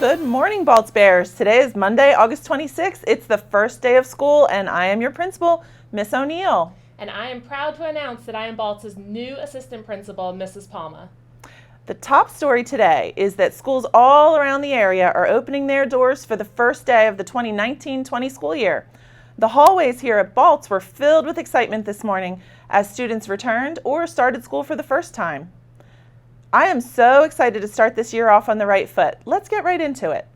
Good morning, Baltz Bears. Today is Monday, August 26th. It's the first day of school, and I am your principal, Miss O'Neill. And I am proud to announce that I am Baltz's new assistant principal, Mrs. Palma. The top story today is that schools all around the area are opening their doors for the first day of the 2019-20 school year. The hallways here at Baltz were filled with excitement this morning as students returned or started school for the first time. I am so excited to start this year off on the right foot. Let's get right into it.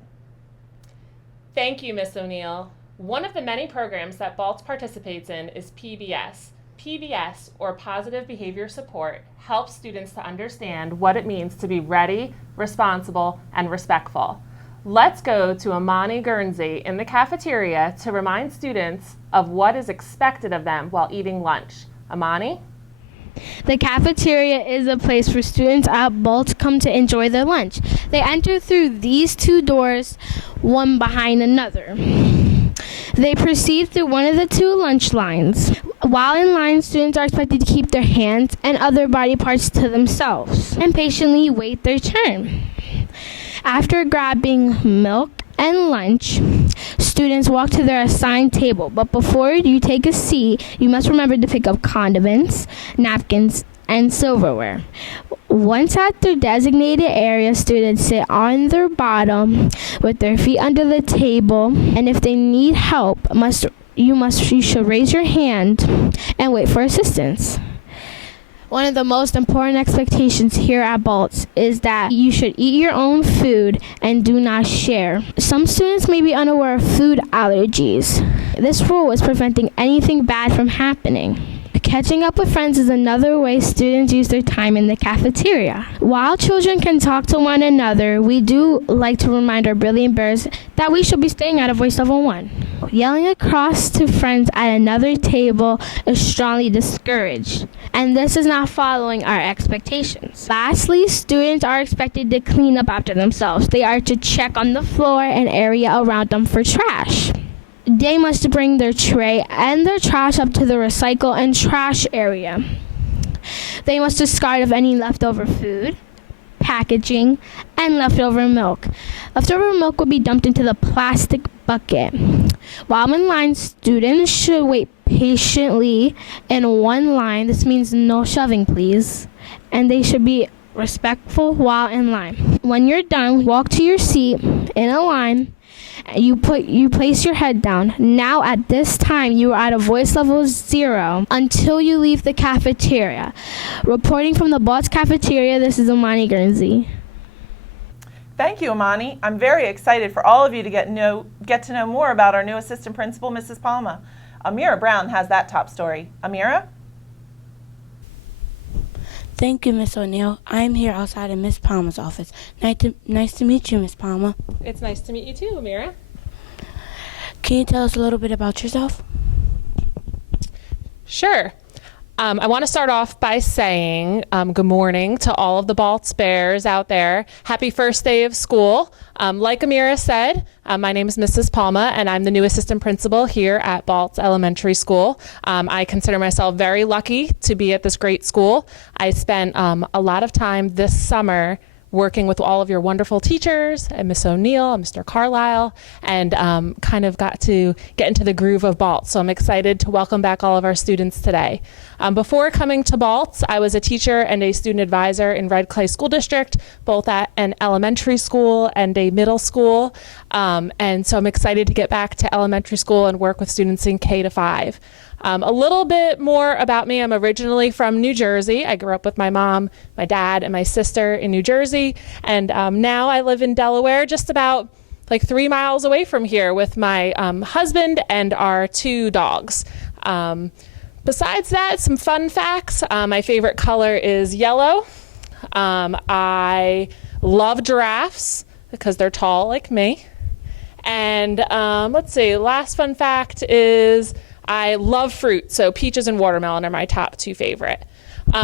Thank you, Miss O'Neill. One of the many programs that Baltz participates in is PBS. PBS, or Positive Behavior Support, helps students to understand what it means to be ready, responsible, and respectful. Let's go to Amani Guernsey in the cafeteria to remind students of what is expected of them while eating lunch. Amani? The cafeteria is a place where students at Baltz come to enjoy their lunch. They enter through these two doors, one behind another. They proceed through one of the two lunch lines. While in line, students are expected to keep their hands and other body parts to themselves and patiently wait their turn. After grabbing milk and lunch, students walk to their assigned table. But before you take a seat, you must remember to pick up condiments, napkins, and silverware. Once at their designated area, students sit on their bottom with their feet under the table, and if they need help, you should raise your hand and wait for assistance. One of the most important expectations here at Baltz is that you should eat your own food and do not share. Some students may be unaware of food allergies. This rule is preventing anything bad from happening. Catching up with friends is another way students use their time in the cafeteria. While children can talk to one another, we do like to remind our brilliant bears that we should be staying out of voice level 1. Yelling across to friends at another table is strongly discouraged, and this is not following our expectations. Lastly, students are expected to clean up after themselves. They are to check on the floor and area around them for trash. They must bring their tray and their trash up to the recycle and trash area. They must discard of any leftover food, packaging, and leftover milk. Leftover milk will be dumped into the plastic bucket. While in line, students should wait patiently in one line. This means no shoving, please. And they should be respectful while in line. When you're done, walk to your seat in a line. You place your head down. Now at this time, you are at a voice level 0 until you leave the cafeteria. Reporting from the Baltz cafeteria, this is Amani Guernsey. Thank you, Amani. I'm very excited for all of you to get to know more about our new assistant principal, Mrs. Palma. Amira Brown has that top story. Amira? Thank you, Miss O'Neill. I'm here outside of Miss Palma's office. Nice to meet you, Miss Palma. It's nice to meet you too, Amira. Can you tell us a little bit about yourself? Sure. I want to start off by saying good morning to all of the Baltz Bears out there. Happy first day of school. Like Amira said, my name is Mrs. Palma, and I'm the new assistant principal here at Baltz Elementary School. I consider myself very lucky to be at this great school. I spent a lot of time this summer working with all of your wonderful teachers and Miss O'Neill and Mr. Carlisle, and kind of got to get into the groove of Baltz. So I'm excited to welcome back all of our students today. Before coming to Baltz, I was a teacher and a student advisor in Red Clay School District, both at an elementary school and a middle school. And so I'm excited to get back to elementary school and work with students in K to 5. A little bit more about me. I'm originally from New Jersey. I grew up with my mom, my dad, and my sister in New Jersey. And now I live in Delaware, just about like 3 miles away from here with my husband and our 2 dogs. Besides that, some fun facts. My favorite color is yellow. I love giraffes because they're tall like me. And let's see, last fun fact is I love fruit, so peaches and watermelon are my top 2 favorite.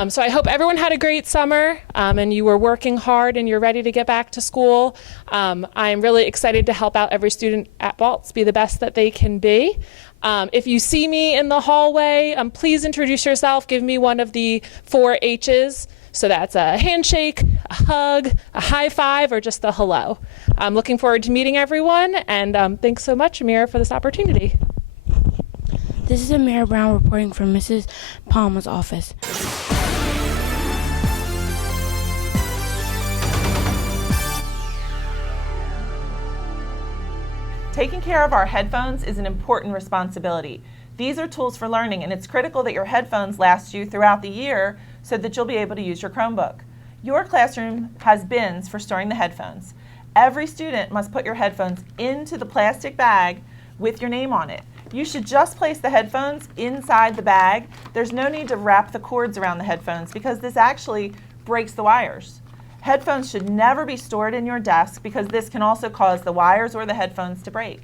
So I hope everyone had a great summer and you were working hard and you're ready to get back to school. I'm really excited to help out every student at Baltz be the best that they can be. If you see me in the hallway, please introduce yourself. Give me one of the 4 H's. So that's a handshake, a hug, a high five, or just a hello. I'm looking forward to meeting everyone, and thanks so much, Amira, for this opportunity. This is Amira Brown reporting from Mrs. Palmer's office. Taking care of our headphones is an important responsibility. These are tools for learning, and it's critical that your headphones last you throughout the year so that you'll be able to use your Chromebook. Your classroom has bins for storing the headphones. Every student must put your headphones into the plastic bag with your name on it. You should just place the headphones inside the bag. There's no need to wrap the cords around the headphones because this actually breaks the wires. Headphones should never be stored in your desk because this can also cause the wires or the headphones to break.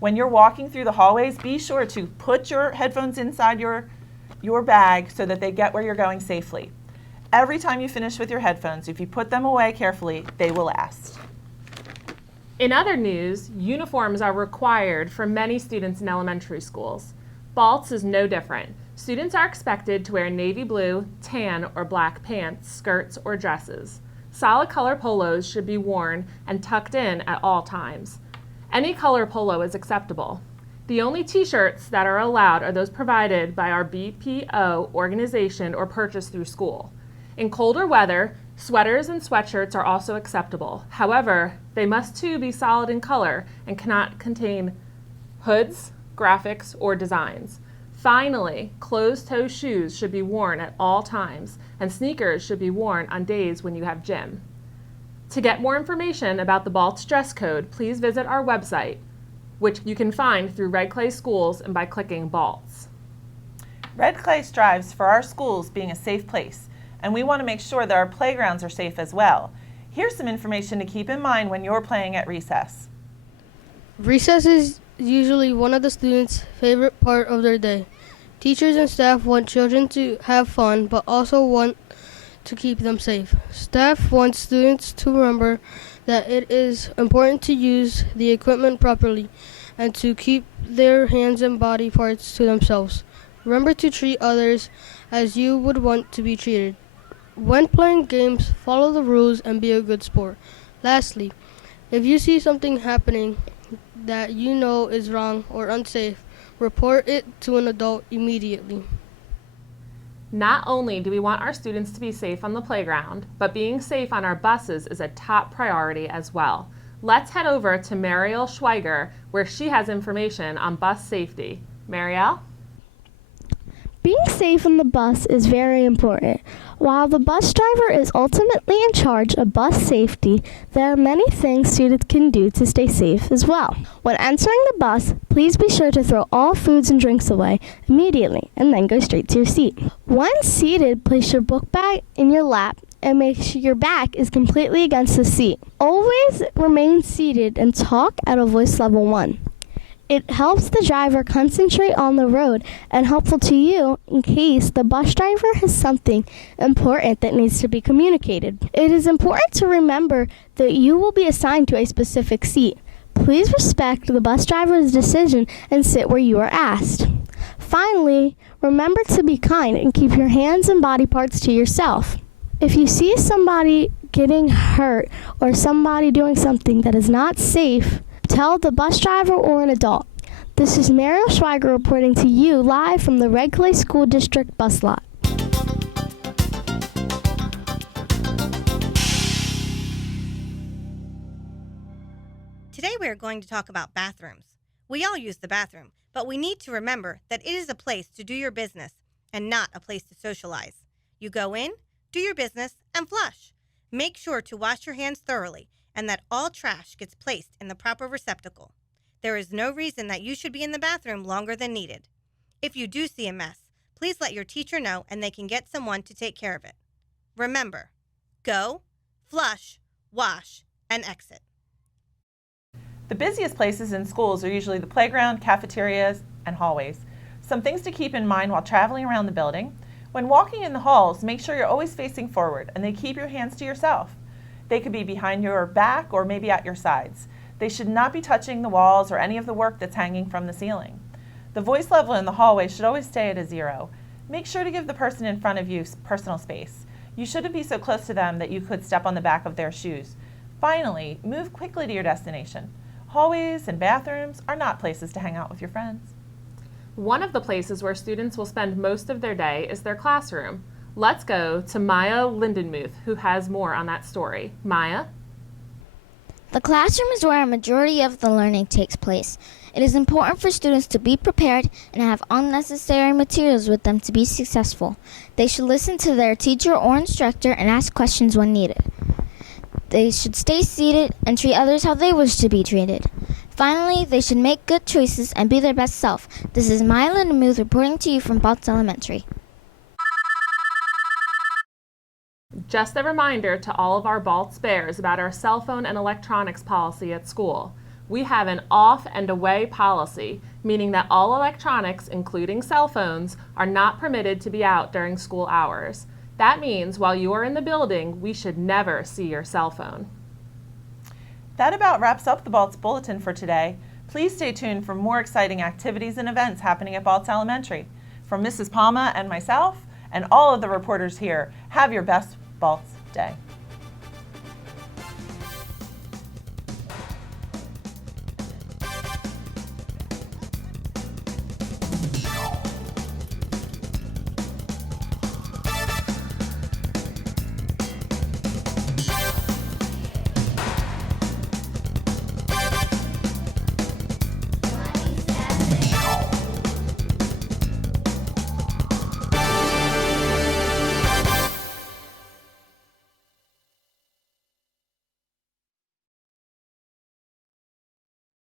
When you're walking through the hallways, be sure to put your headphones inside your bag so that they get where you're going safely. Every time you finish with your headphones, if you put them away carefully, they will last. In other news, uniforms are required for many students in elementary schools. Baltz is no different. Students are expected to wear navy blue, tan, or black pants, skirts, or dresses. Solid color polos should be worn and tucked in at all times. Any color polo is acceptable. The only t-shirts that are allowed are those provided by our BPO organization or purchased through school. In colder weather, sweaters and sweatshirts are also acceptable. However, they must too be solid in color and cannot contain hoods, graphics, or designs. Finally, closed-toe shoes should be worn at all times, and sneakers should be worn on days when you have gym. To get more information about the Baltz dress code, please visit our website, which you can find through Red Clay Schools and by clicking Baltz. Red Clay strives for our schools being a safe place, and we want to make sure that our playgrounds are safe as well. Here's some information to keep in mind when you're playing at recess. Recess is usually one of the students' favorite part of their day. Teachers and staff want children to have fun, but also want to keep them safe. Staff wants students to remember that it is important to use the equipment properly and to keep their hands and body parts to themselves. Remember to treat others as you would want to be treated. When playing games, follow the rules and be a good sport. Lastly, if you see something happening that you know is wrong or unsafe, report it to an adult immediately. Not only do we want our students to be safe on the playground, but being safe on our buses is a top priority as well. Let's head over to Marielle Schweiger, where she has information on bus safety. Marielle? Being safe on the bus is very important. While the bus driver is ultimately in charge of bus safety, there are many things students can do to stay safe as well. When entering the bus, please be sure to throw all foods and drinks away immediately and then go straight to your seat. When seated, place your book bag in your lap and make sure your back is completely against the seat. Always remain seated and talk at a voice level 1. It helps the driver concentrate on the road and helpful to you in case the bus driver has something important that needs to be communicated. It is important to remember that you will be assigned to a specific seat. Please respect the bus driver's decision and sit where you are asked. Finally, remember to be kind and keep your hands and body parts to yourself. If you see somebody getting hurt or somebody doing something that is not safe, tell the bus driver or an adult. This is Marielle Schweiger reporting to you live from the Red Clay School District bus lot. Today we are going to talk about bathrooms. We all use the bathroom, but we need to remember that it is a place to do your business and not a place to socialize. You go in, do your business, and flush. Make sure to wash your hands thoroughly and that all trash gets placed in the proper receptacle. There is no reason that you should be in the bathroom longer than needed. If you do see a mess, please let your teacher know and they can get someone to take care of it. Remember, go, flush, wash, and exit. The busiest places in schools are usually the playground, cafeterias, and hallways. Some things to keep in mind while traveling around the building. When walking in the halls, make sure you're always facing forward and then keep your hands to yourself. They could be behind your back or maybe at your sides. They should not be touching the walls or any of the work that's hanging from the ceiling. The voice level in the hallway should always stay at a 0. Make sure to give the person in front of you personal space. You shouldn't be so close to them that you could step on the back of their shoes. Finally, move quickly to your destination. Hallways and bathrooms are not places to hang out with your friends. One of the places where students will spend most of their day is their classroom. Let's go to Maya Lindenmuth, who has more on that story. Maya? The classroom is where a majority of the learning takes place. It is important for students to be prepared and have unnecessary materials with them to be successful. They should listen to their teacher or instructor and ask questions when needed. They should stay seated and treat others how they wish to be treated. Finally, they should make good choices and be their best self. This is Maya Lindenmuth reporting to you from Baltz Elementary. Just a reminder to all of our Baltz Bears about our cell phone and electronics policy at school. We have an off and away policy, meaning that all electronics, including cell phones, are not permitted to be out during school hours. That means while you are in the building, we should never see your cell phone. That about wraps up the Baltz Bulletin for today. Please stay tuned for more exciting activities and events happening at Baltz Elementary. From Mrs. Palma and myself, and all of the reporters here, have your best Baltz day.